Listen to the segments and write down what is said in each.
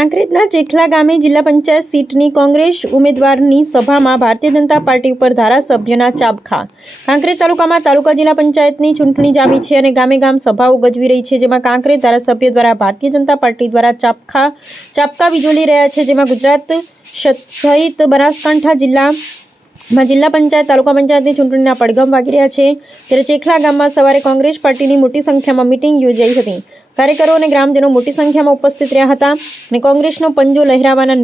કાંકરેજના ચેખલા ગામે જિલ્લા પંચાયત સીટની કોંગ્રેસ ઉમેદવારની સભામાં ભારતીય જનતા પાર્ટી ઉપર ધારાસભ્યના ચાબખા। કાંકરેજ તાલુકામાં તાલુકા જિલ્લા પંચાયતની ચૂંટણી જામી છે અને ગામે ગામ સભાઓ ગજવી રહી છે, જેમાં કાંકરેજ ધારાસભ્ય દ્વારા ભારતીય જનતા પાર્ટી દ્વારા ચાબખા વિજોલી રહ્યા છે, જેમાં ગુજરાત સહિત બનાસકાંઠા જિલ્લા પંચાયત તાલુકા પંચાયતની ચૂંટણીના પડઘમ વાગી રહ્યા છે। ત્યારે ચેખલા ગામમાં સવારે કોંગ્રેસ પાર્ટીની મોટી સંખ્યામાં મિટિંગ યોજાઈ હતી। કાર્યકરો અને ગ્રામજનો મોટી સંખ્યામાં ઉપસ્થિત રહ્યા હતા અને કોંગ્રેસનો પંજો લહેરાવવાના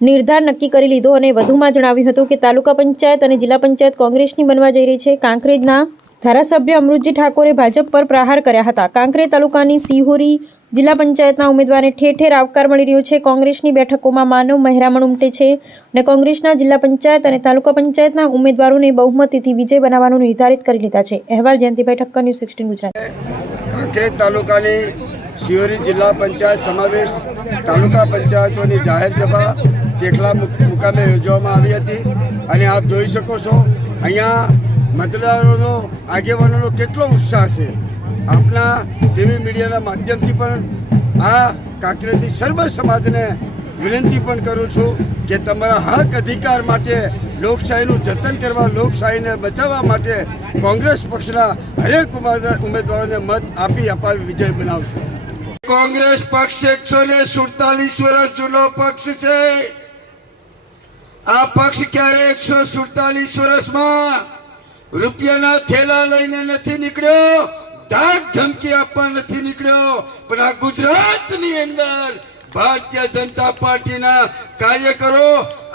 નિર્ધાર નક્કી કરી લીધો અને વધુમાં જણાવ્યું હતું કે તાલુકા પંચાયત અને જિલ્લા પંચાયત કોંગ્રેસની બનવા જઈ રહી છે। કાંકરેજના ધારાસભ્ય અમૃતજી ઠાકોરે ભાજપ પર પ્રહાર કર્યા હતા। કાંકરેજ તાલુકાની સિહોરી જિલ્લા પંચાયતના ઉમેદવારને ઠેર ઠેર આવકાર મળી રહ્યો છે। કોંગ્રેસની બેઠકોમાં માનવ મહેરામણ ઉમટે છે અને કોંગ્રેસના જિલ્લા પંચાયત અને તાલુકા પંચાયતના ઉમેદવારોને બહુમતીથી વિજય બનાવવાનું નિર્ધારિત કરી લીધા છે। અહેવાલ જયંતિભાઈ ઠક્કર, ન્યૂઝ 16 ગુજરાત। કાંકરેજ તાલુકાની સિહોરી જિલ્લા પંચાયત સમાવેશ તાલુકા પંચાયતોની જાહેર સભા ચેખલા મુકામે યોજવામાં આવી હતી અને આપ જોઈ શકો છો અહીંયા મતદારોનો આગેવાનોનો કેટલો ઉત્સાહ છે। આપના ટીવી મીડિયાના માધ્યમથી પણ આ કાંકરેજની સર્વ સમાજને વિનંતી પણ કરું છું કે તમારા હક અધિકાર માટે લોકશાહીનું જતન કરવા, લોકશાહીને બચાવવા માટે કોંગ્રેસ પક્ષના હરેક ઉમેદવારોને મત અપાવી વિજય બનાવશું। કોંગ્રેસ પક્ષ 147 વર્ષ જૂનો પક્ષ છે। આ પક્ષ ક્યારે 147 વર્ષમાં રૂપિયાના થેલા લઈને નથી નીકળ્યો, ધાક ધમકી આપવા નથી નીકળ્યો, પણ આ ગુજરાતની અંદર ભારતીય જનતા પાર્ટીના કાર્યકરો,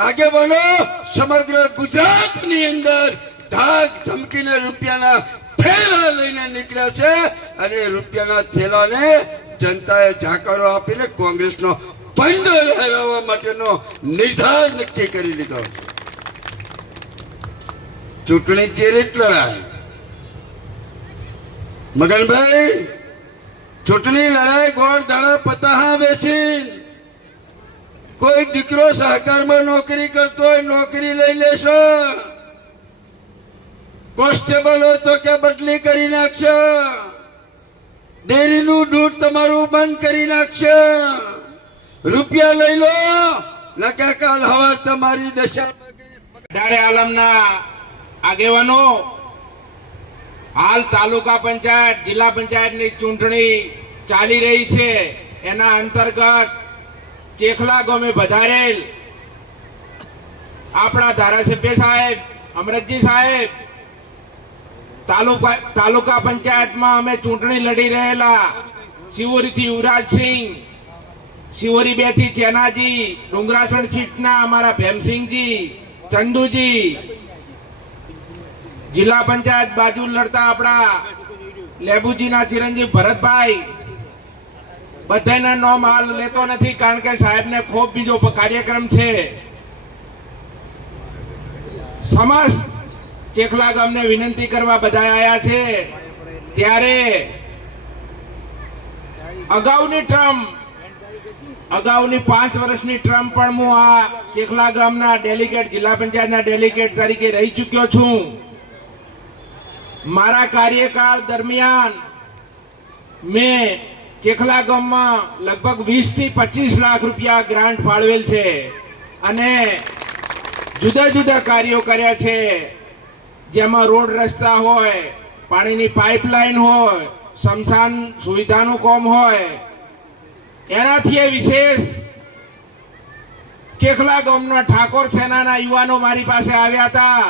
આગેવાનો સમગ્ર ગુજરાતની અંદર ધાક ધમકીને રૂપિયાના થેલા લઈને નીકળ્યા છે અને રૂપિયાના થેલાને જનતાએ જાકારો આપીને કોંગ્રેસનો પંજો લહેરાવવા માટેનો નિર્ધાર નક્કી કરી લીધો। ચૂંટણી ચેરીટ લડાઈ મગનભાઈ, ચૂંટણી લડાઈ ગોળ દાડા પતાહા બેસી, કોઈ દીકરો સહકારમાં નોકરી કરતો હોય નોકરી લઈ લેશો, કોન્સ્ટેબલ હોય તો કે બદલી કરી નાખશો, ડેરીનું દૂધ તમારું બંધ કરી નાખશો, રૂપિયા લઈ લો નકા કાલ હવા તમારી દશા। ડારે આલમના આગેવાનો હાલ તાલુકા પંચાયત જિલ્લા પંચાયતની ચૂંટણી ચાલી રહી છે, એના અંતર્ગત ચેખલા ગામે પધારેલ આપણા ધારાસભ્ય સાહેબ અમૃતજી સાહેબ, તાલુકા પંચાયતમાં અમે ચૂંટણી લડી રહેલા સિહોરીથી યુવરાજસિંહ, સિહોરી 2 થી ચેનાજી, ડુંગરાસણ સીટના અમારા ભેમસિંહજી, ચંદુજી, જિલ્લા પંચાયત બાજુ લડતા આપણા લેબુજીના ચિરંજીવ ભરતભાઈ, બધાના નામ હાલ લેતો નથી કારણ કે સાહેબને ખૂબ બીજો કાર્યક્રમ છે। સમસ્ત ચેખલા ગામને વિનંતી કરવા બધા આવ્યા છે। ત્યારે અગાઉની 5 વર્ષની ટર્મ પણ હું આ ચેખલા ગામના ડેલિગેટ, જિલ્લા પંચાયતના ડેલિગેટ તરીકે રહી ચૂક્યો છું। મારા કાર્યકાળ દરમિયાન મેં ચેખલા ગામમાં લગભગ 20 થી 25 લાખ રૂપિયા ગ્રાન્ટ ફાળવેલ છે અને જુદા જુદા કાર્યો કર્યા છે, જેમાં રોડ રસ્તા હોય, પાણીની પાઇપલાઇન હોય, સ્મશાન સુવિધાનું કામ હોય। એનાથી વિશેષ ચેખલા ગામના ઠાકોર સેનાના યુવાનો મારી પાસે આવ્યા હતા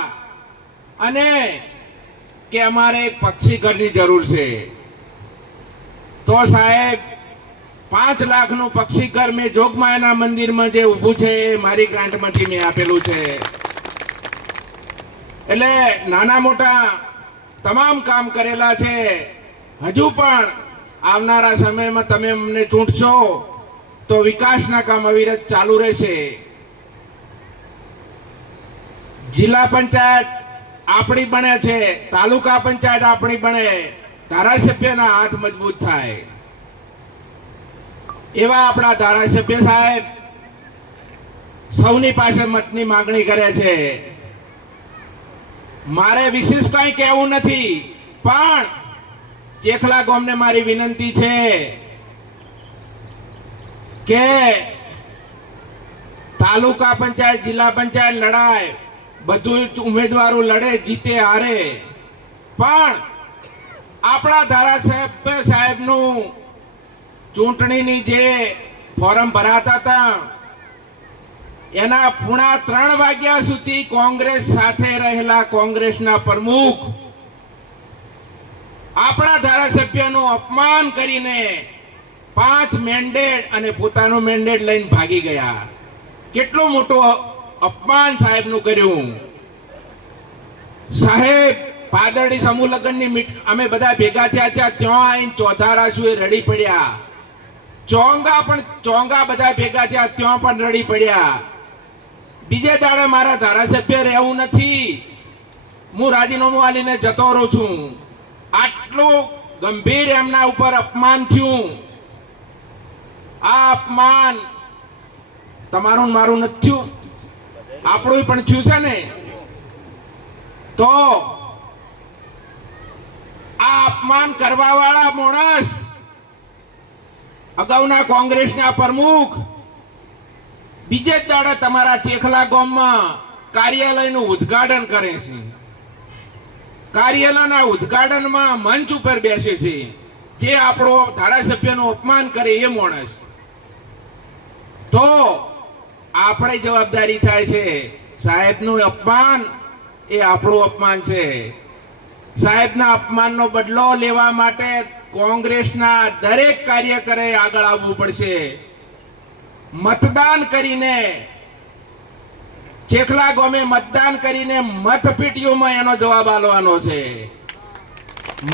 અને કે અમારે એક પક્ષી ઘરની જરૂર છે, તો સાહેબ 5 લાખનું પક્ષી ઘર મેં જોગમાયાના મંદિરમાં જે ઊભું છે એ મારી ગ્રાન્ટમાંથી મેં આપેલું છે। એટલે નાના મોટા તમામ કામ કરેલા છે। હજુ પણ આવનારા સમયમાં તમે અમને ચૂંટશો તો વિકાસના કામ અવિરત ચાલુ રહેશે। જિલ્લા પંચાયત આપણી બને છે, તાલુકા પંચાયત આપણી બને, ધારાસભ્યના હાથ મજબૂત થાય એવા આપણા ધારાસભ્ય સાહેબ સૌની પાસે મતની માંગણી કરે છે। મારે વિશેષ કંઈ કહેવું નથી, પણ ચેખલા ગામને મારી વિનંતી છે કે તાલુકા પંચાયત જિલ્લા પંચાયત લડાય, બધું જ ઉમેદવારો લડે, જીતે હારે, પણ આપણા ધારાસભ્ય સાહેબનું ચૂંટણીની જે ફોર્મ ભરાતા હતા એના પૂણા 3 વાગ્યા સુધી કોંગ્રેસ સાથે રહેલા કોંગ્રેસના પ્રમુખ આપણા ધારાસભ્યનું અપમાન કરીને 5 મેન્ડેટ અને પોતાનું મેન્ડેટ લઈને ભાગી ગયા. કેટલું મોટું અપમાન સાહેબનું કર્યું. સાહેબ પાદરડી સમૂહ લગ્નની અમે બધા ભેગા થયા ત્યાં આવીને ચોધારા સુએ રડી પડ્યા. ચોંગા બધા ભેગા થયા ત્યાં પણ રડી પડ્યા. બીજે દાડે મારા ધારાસભ્ય રહેવું નથી, હું રાજીનામું આલીને જતો રહું છું. આટલું ગંભીર એમના ઉપર અપમાન થયું. આ અપમાન તમારું મારું નથી થયું, આપણું પણ થયું છે ને. તો આ અપમાન કરવા વાળા માણસ અગાઉના કોંગ્રેસના પ્રમુખ બીજે જ દાડે તમારા ચેખલા ગામમાં કાર્યાલયનું ઉદ્ઘાટન કરે છે. કાર્યાલયના ઉદ્ઘાટનમાં મંચ ઉપર બેસે છે. જે આપણો ધારાસભ્યનું અપમાન કરે એ માણસ. તો આપણે જવાબદારી થાય છે. સાહેબનું અપમાન એ આપણું અપમાન છે. સાહેબના અપમાનનો બદલો લેવા માટે કોંગ્રેસના દરેક કાર્યકરે આગળ આવવું પડશે. મતદાન કરીને ચેખલા ગામે મતદાન કરીને મતપેટીઓમાં એનો જવાબ આલવાનો છે.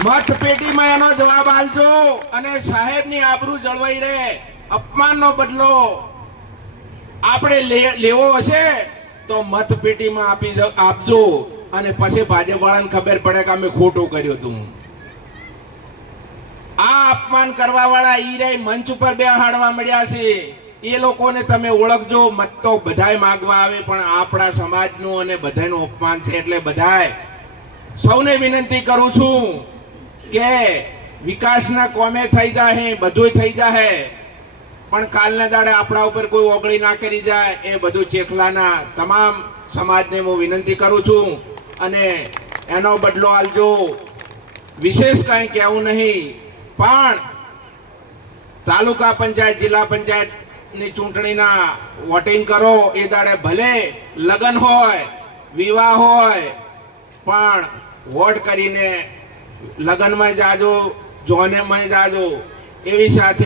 મતપેટીમાં એનો જવાબ આલજો અને સાહેબની આબરૂ જળવાઈ રહે. અપમાનનો બદલો આપણે લેવો હશે તો મતપેટીમાં આપજો અને પછી ભાજપ વાળાને ખબર પડે કે અમે ખોટું કર્યું હતું. આ અપમાન કરવા વાળા ઈ મંચ ઉપર બેહાડવા મળ્યા છે. એ લોકોને તમે ઓળખજો. મત તો બધાય માગવા આવે પણ આપણા સમાજનું અને બધાનું અપમાન છે. એટલે બધાય સૌને વિનંતી કરું છું કે વિકાસના કોમે થઈ જાય, બધું થઈ જાય, પણ કાલના દાડે આપણા ઉપર કોઈ ઓગળી ના કરી જાય એ બધું ચેખલાના તમામ સમાજને હું વિનંતી કરું છું. અને એનો બદલો આલજો. વિશેષ કંઈ કહેવું નહીં, પણ તાલુકા પંચાયત જિલ્લા પંચાયતની ચૂંટણીના વોટિંગ કરો એ દાડે ભલે લગ્ન હોય, વિવાહ હોય, પણ વોટ કરીને લગ્નમાં જાજો, જોનેમાં જાજો. એવી સાથે